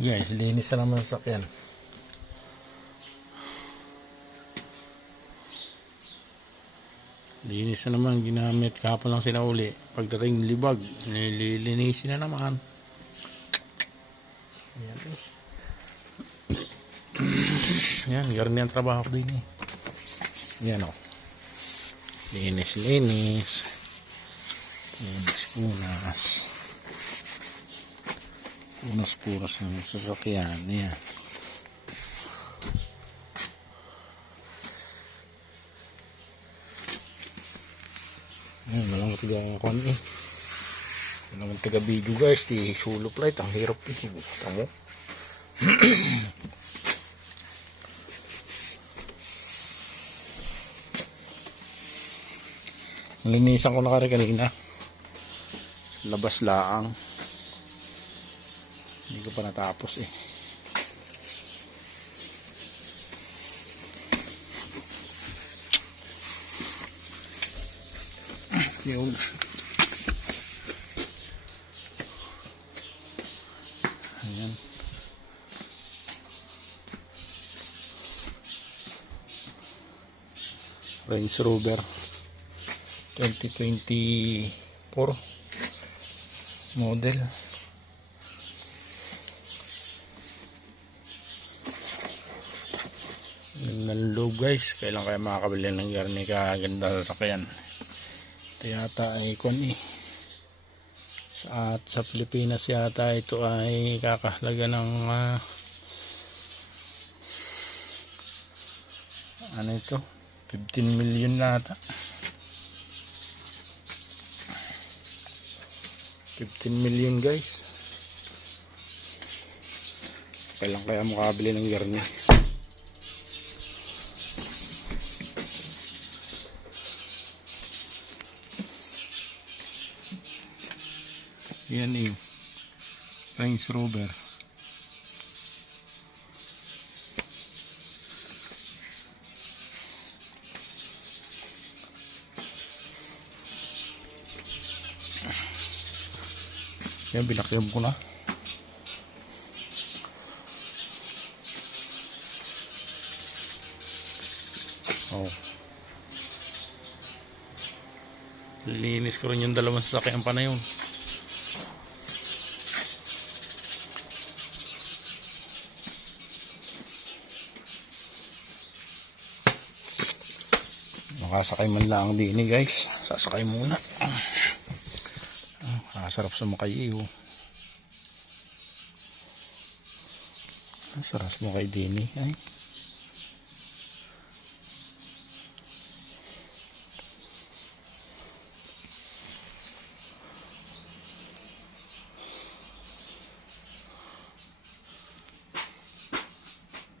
Guys, linis na naman sa sakyan. Linis na naman, ginamit kahapon lang sinauli. Pagdating libag, nililinisin na naman. Ayan. Yan, garni ang trabaho ko din eh. Yan o. Linis. Linis punas. Punas ng sasakyan. Yan. Ayan, walang taga-kon eh. Walang taga-video guys. Di sulop light. Ang hirap eh. Tamo. Nalinisan ko na kare kanina. Labas laang. Hindi ko pa natapos eh. Yun. Ayan. Range Rover 2024 model. Gandang loob guys. Kailan kaya makakabili ng garni kaganda sa sakyan. Ito yata ay kon eh. Sa Pilipinas yata ito ay kakahalaga ng ano ito? 15 million nata. 15 million guys. Kailan kaya makabili ng garni? Yan eh. Range Rover. Yan, binakyam ko na. Oh. Linis ko rin yung dalawang sasakyan pa na yun. Makasakay man lang din eh guys. Sasakay muna. Sarap sumakay eh oh. Sarap sumakay din eh. Ay.